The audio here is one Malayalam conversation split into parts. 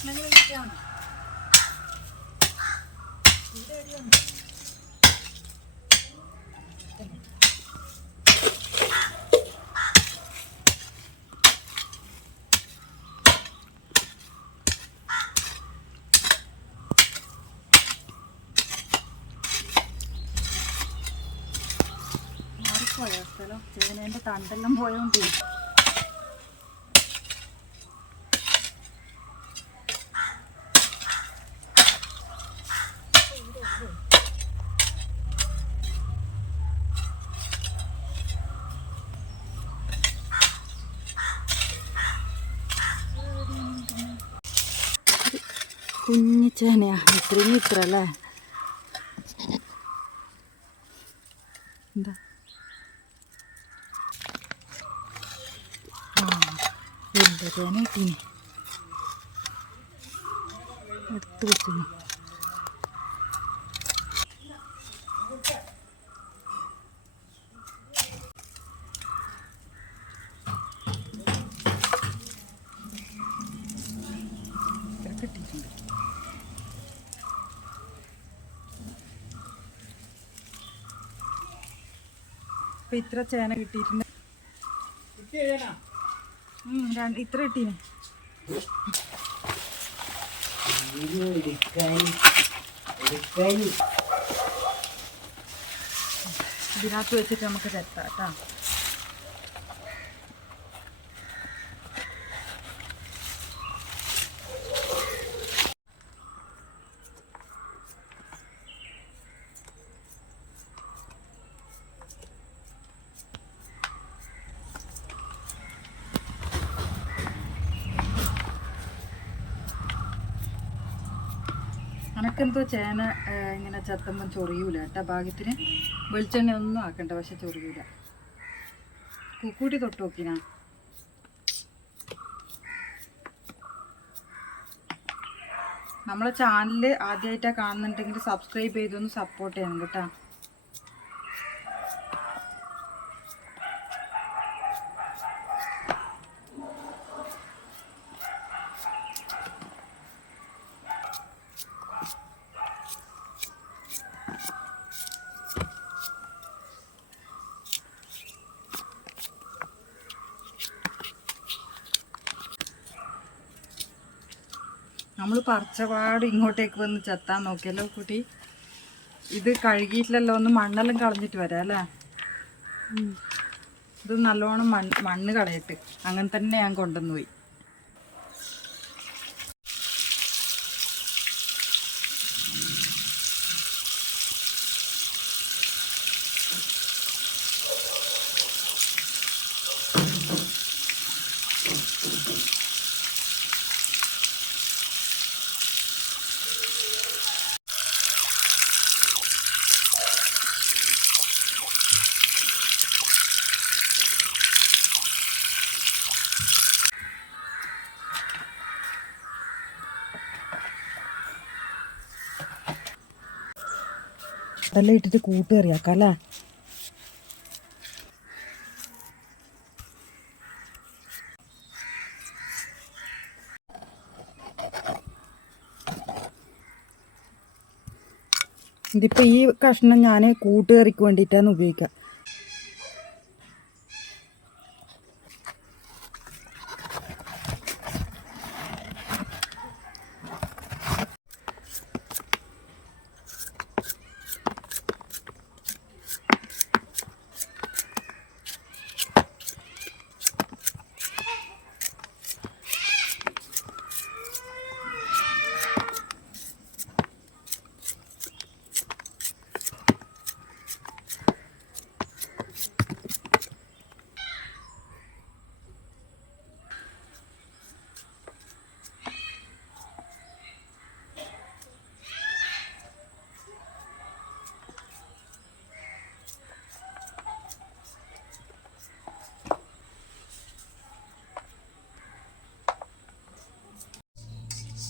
കഷ്ണങ്ങൾ ഇവിടെ സ്ഥലം ചേനേന്റെ തണ്ടെല്ലാം പോയോണ്ട്. കുഞ്ഞു ചേനയാ. ഇത്രയും ഇത്ര അല്ലേ എന്താ വലിയ ചേന കിട്ടീനി എടുത്ത് വെച്ചു കിട്ടിയിട്ടുണ്ട് ഇപ്പൊ ഇത്ര ചേന കിട്ടിയിട്ടുണ്ട്. ഇത്ര കിട്ടീന് ഇതിനകത്ത് വെച്ചിട്ട് നമുക്ക് ചെത്താം കേട്ടോ. അനക്കെന്തോ ചേന ഇങ്ങനെ ചത്തുമ്പം ചൊറിയൂല കേട്ടോ ഭാഗ്യത്തിന്. വെളിച്ചെണ്ണ ഒന്നും ആക്കണ്ട പക്ഷെ ചൊറിയൂല. കുക്കൂട്ടി തൊട്ട് നോക്കിനാ. നമ്മളെ ചാനൽ ആദ്യമായിട്ടാണ് കാണുന്നുണ്ടെങ്കിൽ സബ്സ്ക്രൈബ് ചെയ്തൊന്ന് സപ്പോർട്ട് ചെയ്യണം കേട്ടോ. നമ്മൾ പറിച്ചപാട് ഇങ്ങോട്ടേക്ക് വന്ന് ചെത്താൻ നോക്കിയല്ലോ കുട്ടി. ഇത് കഴുകിയിട്ടില്ലല്ലോ ഒന്ന് മണ്ണെല്ലാം കളഞ്ഞിട്ട് വരാം അല്ലേ? ഇത് നല്ലോണം മണ്ണ് മണ്ണ് കളയട്ട്. അങ്ങനെ തന്നെ ഞാൻ കൊണ്ടുവന്ന് പോയി. അതെല്ലാം ഇട്ടിട്ട് കൂട്ടുകറിയാക്കാം അല്ലേ? ഇതിപ്പോൾ ഈ കഷ്ണം ഞാൻ കൂട്ടുകറിക്ക് വേണ്ടിയിട്ടാണ് ഉപയോഗിക്കുക.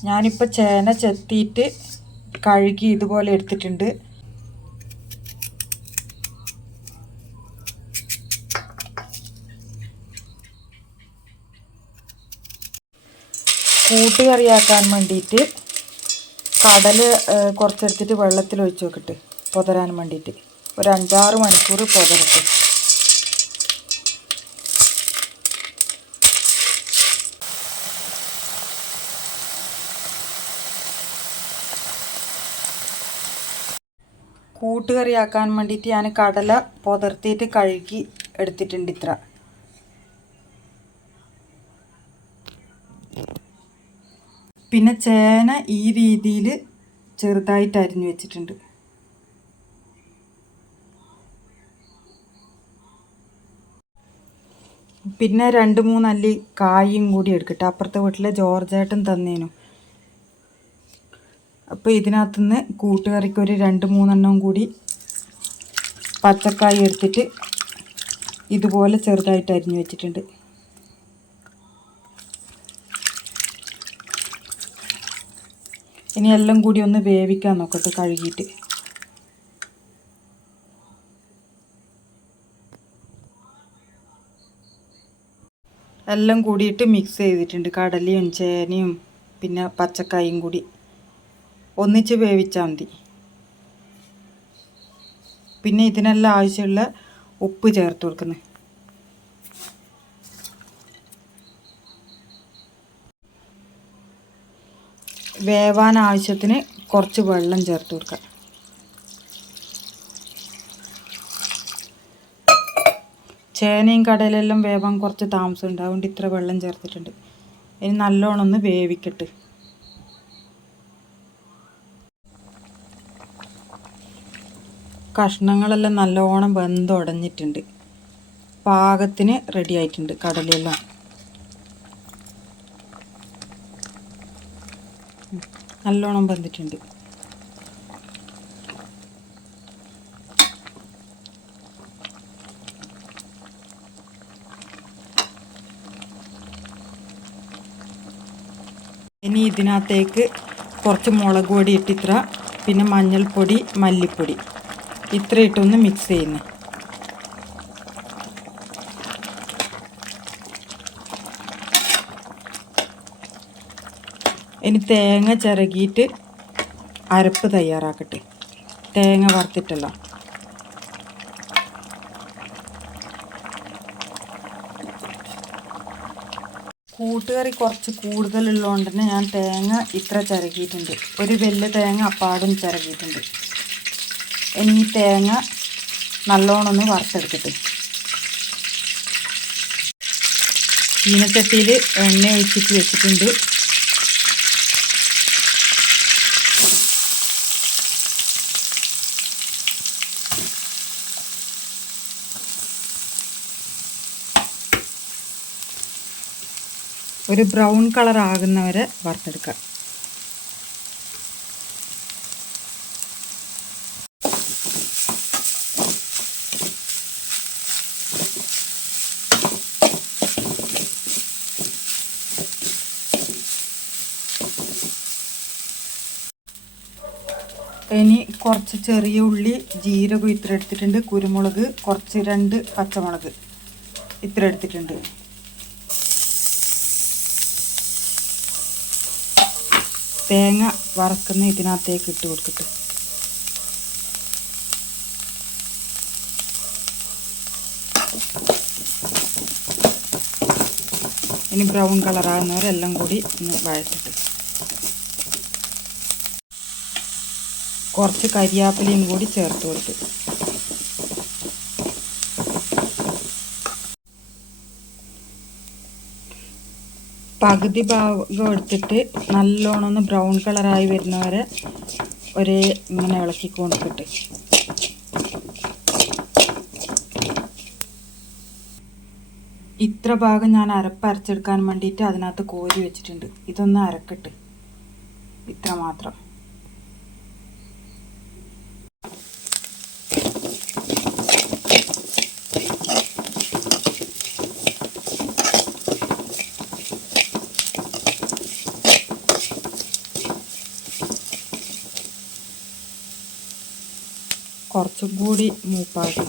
ഞാനിപ്പോൾ ചേന ചെത്തിയിട്ട് കഴുകി ഇതുപോലെ എടുത്തിട്ടുണ്ട്. കൂട്ടുകറിയാക്കാൻ വേണ്ടിയിട്ട് കടൽ കുറച്ചെടുത്തിട്ട് വെള്ളത്തിൽ ഒഴിച്ച് നോക്കിയിട്ട് പുതരാൻ വേണ്ടിയിട്ട്. ഒരു അഞ്ചാറ് മണിക്കൂർ പുതരട്ടെ. കൂട്ടുകറിയാക്കാൻ വേണ്ടിയിട്ട് ഞാൻ കടല പുതർത്തിയിട്ട് കഴുകി എടുത്തിട്ടുണ്ട് ഇത്ര. പിന്നെ ചേന ഈ രീതിയിൽ ചെറുതായിട്ട് അരിഞ്ഞു വെച്ചിട്ടുണ്ട്. പിന്നെ രണ്ട് മൂന്നല്ലി കായും കൂടി എടുക്കട്ടെ. അപ്പുറത്തെ വീട്ടിലെ ജോർജേട്ടൻ തന്നേനു. അപ്പോൾ ഇതിനകത്തുനിന്ന് കൂട്ടുകറിക്ക് ഒരു രണ്ട് മൂന്നെണ്ണം കൂടി പച്ചക്കായ എടുത്തിട്ട് ഇതുപോലെ ചെറുതായിട്ട് അരിഞ്ഞു വെച്ചിട്ടുണ്ട്. ഇനി എല്ലാം കൂടി ഒന്ന് വേവിക്കാൻ നോക്കട്ടെ കഴുകിയിട്ട്. എല്ലാം കൂടിയിട്ട് മിക്സ് ചെയ്തിട്ടുണ്ട്. കടലയും ചേനയും പിന്നെ പച്ചക്കായും കൂടി. ഒന്നിച്ച് വേവിച്ചാൽ മതി. പിന്നെ ഇതിനെല്ലാം ആവശ്യമുള്ള ഉപ്പ് ചേർത്ത് കൊടുക്കുന്നത് വേവാൻ ആവശ്യത്തിന് കുറച്ച് വെള്ളം ചേർത്ത് കൊടുക്കുക. ചേനയും കടലെല്ലാം വേവാൻ കുറച്ച് താമസമുണ്ട് അതുകൊണ്ട് ഇത്ര വെള്ളം ചേർത്തിട്ടുണ്ട്. ഇനി നല്ലോണം ഒന്ന് വേവിക്കട്ട്. കഷ്ണങ്ങളെല്ലാം നല്ലോണം വെന്തുടഞ്ഞിട്ടുണ്ട് പാകത്തിന് റെഡി ആയിട്ടുണ്ട് കടലെല്ലാം. നല്ലോണം വെന്തിട്ടുണ്ട്. ഇനി ഇതിനകത്തേക്ക് കുറച്ച് മുളക് പൊടി ഇട്ടിത്ര പിന്നെ മഞ്ഞൾപ്പൊടി മല്ലിപ്പൊടി. ഇത്ര ഇട്ടൊന്ന് മിക്സ് ചെയ്യുന്നത് ഇനി തേങ്ങ ചിറകിയിട്ട് അരപ്പ് തയ്യാറാക്കട്ടെ. തേങ്ങ വറുത്തിട്ടല്ലോ. കൂട്ടുകറി കുറച്ച് കൂടുതലുള്ളതുകൊണ്ട് തന്നെ ഞാൻ തേങ്ങ ഇത്ര ചിരകിയിട്ടുണ്ട്. ഒരു വലിയ തേങ്ങ അപ്പാടും ചിരകിയിട്ടുണ്ട്. ഇനി ഈ തേങ്ങ നല്ലോണം ഒന്ന് വറുത്തെടുക്കട്ടെ ചീനച്ചട്ടിയിൽ എണ്ണ ഒഴിച്ചിട്ട് വെച്ചിട്ടുണ്ട്. ഒരു ബ്രൗൺ കളർ ആകുന്നവരെ വറുത്തെടുക്കുക ഇനി കുറച്ച് ചെറിയ ഉള്ളി ജീരകം ഇത്ര എടുത്തിട്ടുണ്ട്. കുരുമുളക് കുറച്ച് രണ്ട് പച്ചമുളക് ഇത്ര എടുത്തിട്ടുണ്ട്. തേങ്ങ വറക്കുന്ന ഇതിനകത്തേക്ക് ഇട്ട് കൊടുക്കട്ടെ ഇനി ബ്രൗൺ കളറാകുന്നവരെല്ലാം കൂടി ഒന്ന് വഴറ്റിട്ട്. കുറച്ച് കരിയാപ്പിലയും കൂടി ചേർത്ത് കൊടുത്ത്. പകുതി ഭാഗം എടുത്തിട്ട് നല്ലോണം ബ്രൗൺ കളറായി വരുന്നവരെ ഒരേ ഇങ്ങനെ ഇളക്കി കൊടുത്തിട്ട് ഇത്ര ഭാഗം ഞാൻ അരപ്പ് അരച്ചെടുക്കാൻ വേണ്ടിയിട്ട് അതിനകത്ത് കോരി വെച്ചിട്ടുണ്ട്. ഇതൊന്ന് അരക്കട്ട്. ഇത്ര മാത്രം കൂടി മൂപ്പാക്കി.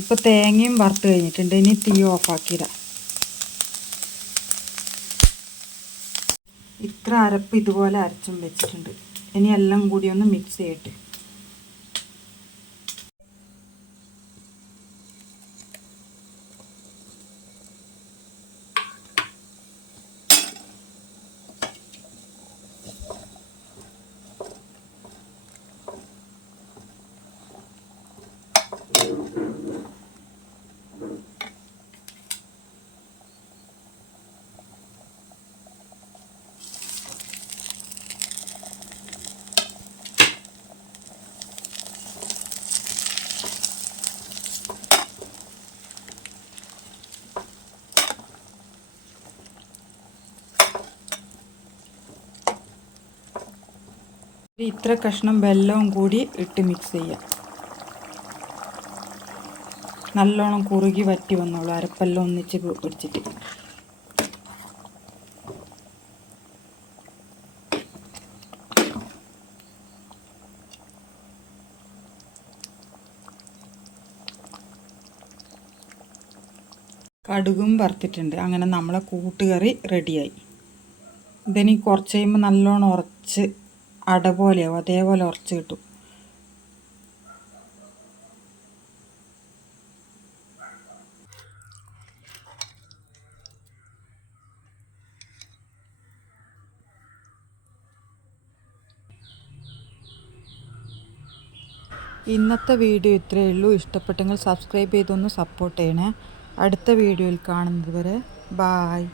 ഇപ്പോൾ തേങ്ങയും വറുത്ത് കഴിഞ്ഞിട്ടുണ്ട്. ഇനി തീ ഓഫാക്കിയിടാം. ഇത്ര അരപ്പ് ഇതുപോലെ അരച്ചും വെച്ചിട്ടുണ്ട്. ഇനി എല്ലാം കൂടി ഒന്ന് മിക്സ് ചെയ്യട്ടെ ഇത്ര കഷ്ണം വെല്ലവും കൂടി ഇട്ട് മിക്സ് ചെയ്യാം. നല്ലോണം കുറുകി വറ്റി വന്നോളൂ. അരപ്പെല്ലാം ഒന്നിച്ച് പിടിച്ചിട്ട്. കടുകും വറുത്തിട്ടുണ്ട്. അങ്ങനെ നമ്മളെ കൂട്ടുകറി റെഡിയായി ഇതിനി കുറച്ച് കഴിയുമ്പോൾ നല്ലോണം ഉറച്ച് അട പോലെയാവും അതേപോലെ ഉറച്ച് കിട്ടും. ഇന്നത്തെ വീഡിയോ ഇത്രയേ ഉള്ളൂ. ഇഷ്ടപ്പെട്ടെങ്കിൽ സബ്സ്ക്രൈബ് ചെയ്തൊന്ന് സപ്പോർട്ട് ചെയ്യണേ. അടുത്ത വീഡിയോയിൽ കാണുന്നത് വരെ ബായ്.